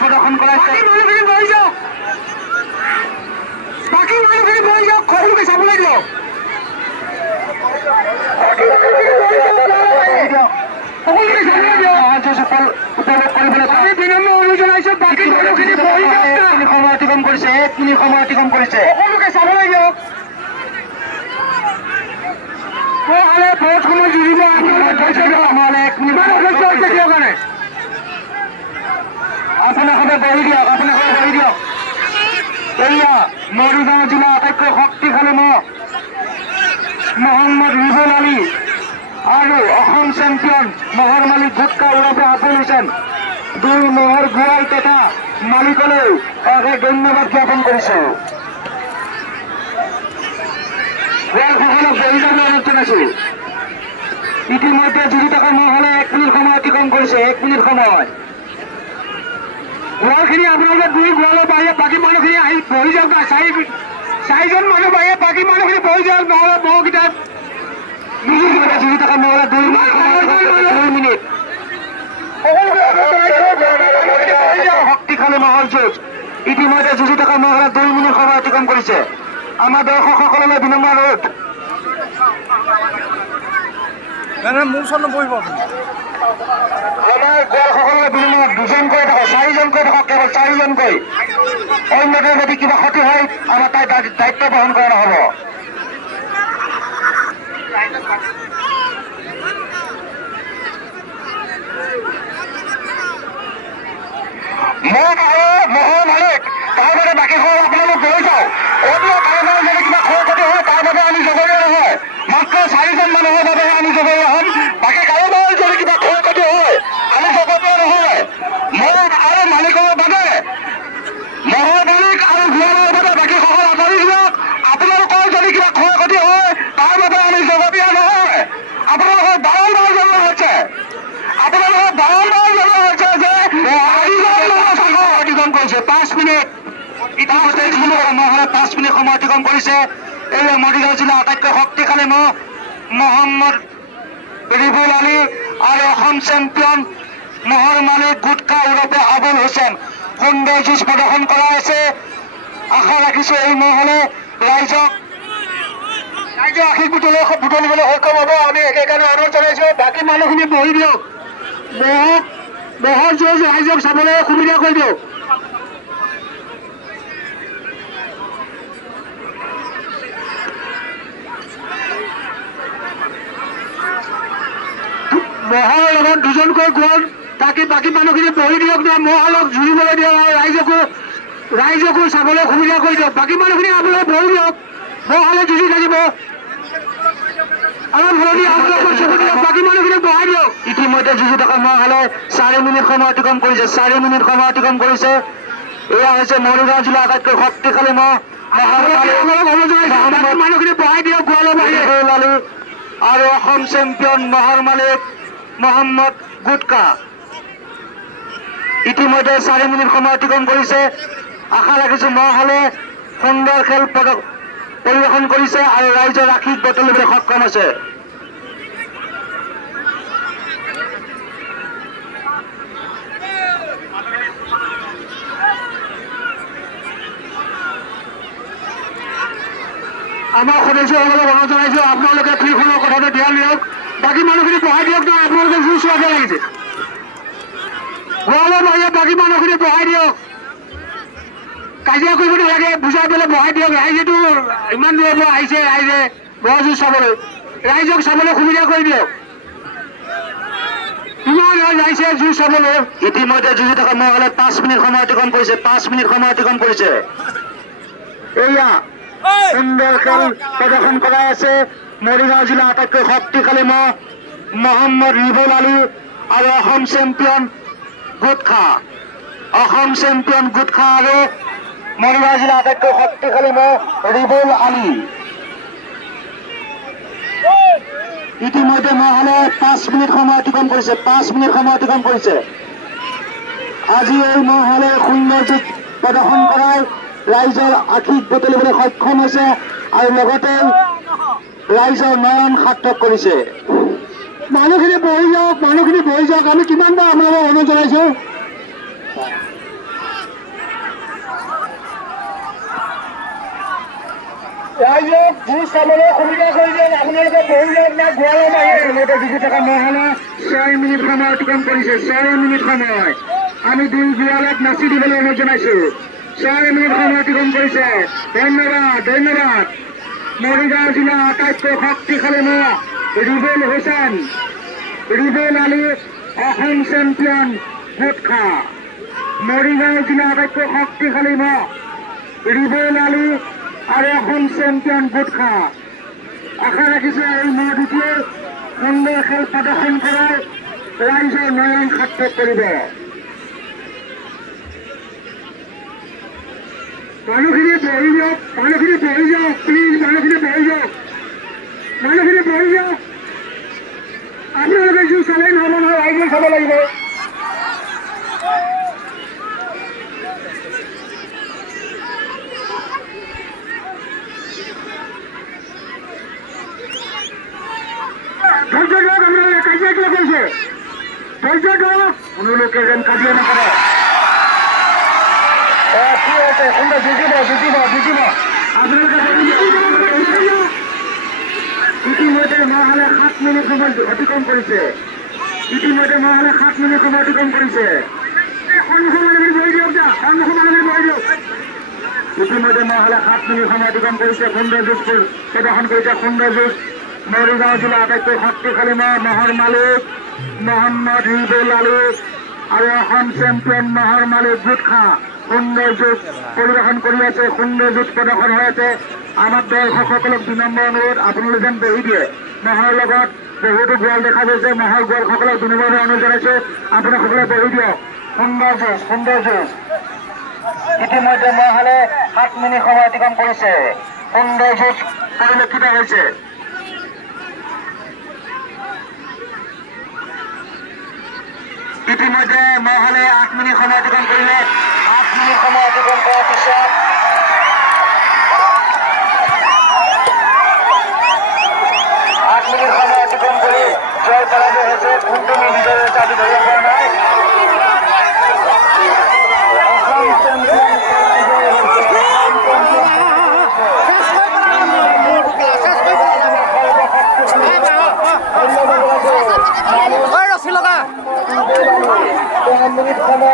প্রদর্শন করাইছে বাকি মানুষখিনি বহি যাওক সকলোকে চাবলৈ দিয়ক সকলোকে চাবলৈ দিয়ক আমি বিনম্ৰ অনুৰোধ জনাইছো বাকী মানুহখিনি বহি যাওক সময় অতিক্ৰম কৰিছে 1 মিনিট সময় অতিক্ৰম কৰিছে সকলোকে চাবলৈ দিয়ক বহুত সময় জুৰিব আমালে 1 মিনিট কাৰণে আপোনালোকে বহি দিয়ক আপোনালোকে বহি দিয়ক এয়া মৰিগাঁও জিলা আটাইতকৈ শক্তিশালী মহ মহম্মদ ৰিবুল আলী আৰু অসম চেম্পিয়ন মহৰ মালিক গুটকা ওৰফে আবুল হুছেইন দুই মহৰ গোৱাল তথা মালিকলৈ অশেষ ধন্যবাদ জ্ঞাপন কৰিছো গোৱালসকলক বহি যাবলৈ অনুৰোধ জনাইছো ইতিমধ্যে যুঁজি থকা মহলে 1 মিনিট সময় অতিক্ৰম কৰিছে 1 মিনিট সময় গোৱালখিনি আপোনালোকে দুই গোৱালৰ বাহিৰে বাকী মানুহখিনি আহি বহি যাওক না চাৰিজন মানুহ বাহিৰে বাকী মানুহখিনি বহি যাওক নহ'লে মহকেইটাত যুঁজি থকা মহলে 2 মিনিট শক্তিশালী মহল যুঁজ ইতিমধ্যে যুঁজি থকা মহলে 2 মিনিট সময় অতিক্ৰম কৰিছে আমাৰ দৰ্শকসকললৈ বিনম্ৰ অনুৰোধ মোৰ ওচৰত নবহিব আমাৰ গোৱালসকললৈ বিনম্ৰ দুজনকৈ থাকক 4জনকৈ থাকক কেৱল 4জনকৈ অন্যদেৰ যদি কিবা ক্ষতি হয় আমাৰ তাই দায়িত্ব বহন কৰা নহ'ব মহৰ মালিক তাৰ বাবে বাকী আপোনালোক গৈ যাওক অন্য কাৰোবাৰ যদি কিবা ক্ষয় ক্ষতি হয় তাৰ বাবে আমি জগৰীয়া নহয় মাত্ৰ 4জন মানুহৰ বাবে আমি জগৰীয়া হ'ম বাকী কাৰোবাৰ যদি কিবা ক্ষয় ক্ষতি হয় আমি জগৰীয়া নহয় মহ আৰু মালিকৰ বাবে মহৰ মালিক আৰু গোৱালৰ বাবে বাকী সকল আঁতৰি দিয়ক আপোনালোকৰ যদি কিবা ক্ষয় ক্ষতি হয় তাৰ বাবে আমি জগৰীয়া নহয় আপোনালোকৰ বাৰম্বাৰ জনোৱা হৈছে যে অতিক্ৰম কৰিছে 5 মিনিট ইতিমধ্যে মহলে 5 মিনিট সময় অতিক্ৰম কৰিছে এই মৰিগাঁও জিলা আটাইতকৈ শক্তিশালী মহ মহম্মদ ৰিবুল আলী আৰু অসম চেম্পিয়ন মহৰ মালিক গুটকা ওৰফে আবুল হুছেইন সুন্দৰ যুঁজ প্ৰদৰ্শন কৰা আছে আশা ৰাখিছো এই মহলে ৰাইজৰ আশীষ বুটলিবলৈ সক্ষম হ'ব আমি একেকাৰণে অনুৰোধ জনাইছো বাকী মানুহখিনি বহি দিয়ক মহৰ যুঁজ ৰাইজক চাবলৈ সুবিধা কৰি দিয়ক মহৰ লগত দুজনকৈ গোৱাল তাকে বাকী মানুহখিনি বহি দিয়ক না মহলক জুৰিবলৈ দিয়ক আৰু ৰাইজকো চাবলৈ সুবিধা কৰি দিয়ক বাকী মানুহখিনি আপোনালোকে বহি দিয়ক মহলে যুঁজি থাকিব বাকী মানুহখিনি বহাই দিয়ক ইতিমধ্যে যুঁজি থকা মহলে 4 মিনিট সময় অতিক্ৰম কৰিছে 4 মিনিট সময় অতিক্ৰম কৰিছে এয়া হৈছে মৰিগাঁও জিলা আটাইতকৈ শক্তিশালী মহ মানুহখিনি বহাই দিয়ক গোৱালৰ বাহিৰে আৰু অসম চেম্পিয়ন মহৰ মালিক মহম্মদ গুটকা ইতিমধ্যে 4 মিনিট সময় অতিক্ৰম কৰিছে আশা ৰাখিছো মহলে সুন্দৰ খেল পৰিৱেশন কৰিছে আৰু ৰাইজৰ আশীষ বুটলিবলৈ সক্ষম হৈছে আমাৰ সদস্যসকলক অনুৰোধ জনাইছো আপোনালোকে ফিল্ডখনৰ কথাটো ধ্যান দিয়ক বাকী মানুহখিনি বহাই দিয়ক না আপোনালোকে জুই চোৱাকে লাগিছে গোৱালৰ বাহিৰে বাকী মানুহখিনি বহাই দিয়ক কাজিয়া কৰিব নালাগে বুজাই পেলাই বহাই দিয়ক ৰাইজেতো ইমান দূৰৰ পৰা আহিছে ৰাইজে মহ যুঁজ চাবলৈ ৰাইজক চাবলৈ সুবিধা কৰি দিয়ক কিমান যাইছে জুই চাবলৈ ইতিমধ্যে যুঁজি থকা মহিলা 5 মিনিট সময় অতিক্ৰম কৰিছে 5 মিনিট সময় অতিক্ৰম কৰিছে এয়া সুন্দৰ খেল প্ৰদৰ্শন কৰাই আছে মৰিগাঁও জিলা আটাইতকৈ শক্তিশালী মহম্মদ ৰিবুল আলী আৰু অসম চেম্পিয়ন গুটখা আৰু মৰিগাঁও জিলা আটাইতকৈ শক্তিশালী ৰিবুল আলী ইতিমধ্যে মহলে 5 মিনিট সময় অতিক্ৰম কৰিছে 5 মিনিট সময় অতিক্ৰম কৰিছে আজি এই মহলে সুন্দৰ যুঁজ প্ৰদৰ্শন কৰাই ৰাইজৰ আশীষ বুটলিবলৈ সক্ষম হৈছে আৰু লগতে ৰাইজৰ নয়ন সাৰ্থক কৰিছে মানুহখিনি বহি যাওক আমি কিমানবাৰ আপোনালোকক অনুৰোধ জনাইছো ৰাইজক যুঁজ চাবলৈ সুবিধা কৰি দিয়ক আপোনালোকে বহি যাওক না গোৱালৰ বাহিৰে যুঁজি থকা মহলে 6 মিনিট সময় অতিক্ৰম কৰিছে 6 মিনিট সময় আমি দুই গোৱালক নাচি দিবলৈ অনুৰোধ জনাইছো 6 মিনিট সময় অতিক্ৰম কৰিছে ধন্যবাদ মৰিগাঁও জিলা আটাইতকৈ শক্তিশালী ৰিবুল আলী অসম চেম্পিয়ন গুটখা মৰিগাঁও জিলা আটাইতকৈ শক্তিশালী ৰিবুল আলী আৰু অসম চেম্পিয়ন গুটখা আশা ৰাখিছো এই দুটিয়ে সুন্দৰ খেল প্ৰদৰ্শন কৰাই ৰাইজৰ নয়ন সাৰ্থক কৰিব মানুহখিনি বহি যাওক প্লিজ মানুহখিনি বহি যাওক আপোনালোকে যুঁজ চালেই নহ'ব নহয় ৰাইজে চাব লাগিব ধৈৰ্য ধৰক আপোনালোকে কাজিয়া কিয় কৰিছে ধৈৰ্য ধৰক আপোনালোকে যেন কাজিয়া নকৰে কি আছে সুন্দৰ জিকিব আপোনালোকে ইতিমধ্যে মহলে 7 মিনিট সময় অতিক্ৰম কৰিছে ইতিমধ্যে মহলে 7 মিনিট সময় অতিক্ৰম কৰিছে সুন্দৰ যুঁজ প্ৰদৰ্শন কৰিছে সুন্দৰ যুঁজ মৰিগাঁও জিলা আটাইতকৈ শক্তিশালী মহৰ মালিক মহম্মদ ৰিবুল আলী আৰু অসম চেম্পিয়ন মহৰ মালিক গুটখা সুন্দৰ যুঁজ পৰিৱেশন কৰি আছে সুন্দৰ যুঁজ প্ৰদৰ্শন হৈ আছে আমাৰ দৰ্শকসকলক বিনম্ৰ অনুৰোধ আপোনালোকে যেন বহি দিয়ে মহৰ লগত বহুতো গোৱাল দেখা গৈছে মহৰ গোৱালসকলক বিনম্ৰ অনুৰোধ জনাইছো আপোনালোকসকলে বহি দিয়ক সুন্দৰ যুঁজ ইতিমধ্যে মহলে 7 মিনিট সময় অতিক্ৰম কৰিছে সুন্দৰ যুঁজ পৰিলক্ষিত হৈছে ইতিমধ্যে মহলে 8 মিনিট সময় অতিক্ৰম কৰিলে 8 মিনিট সময় অতিক্ৰম কৰাৰ পিছত 8 মিনিট সময় অতিক্ৰম কৰি জয় পৰাজয় হৈছে কোনটো বিজয় হৈছে আমি ধৰিব পৰা নাই ৰছী লগা মিনিট সময়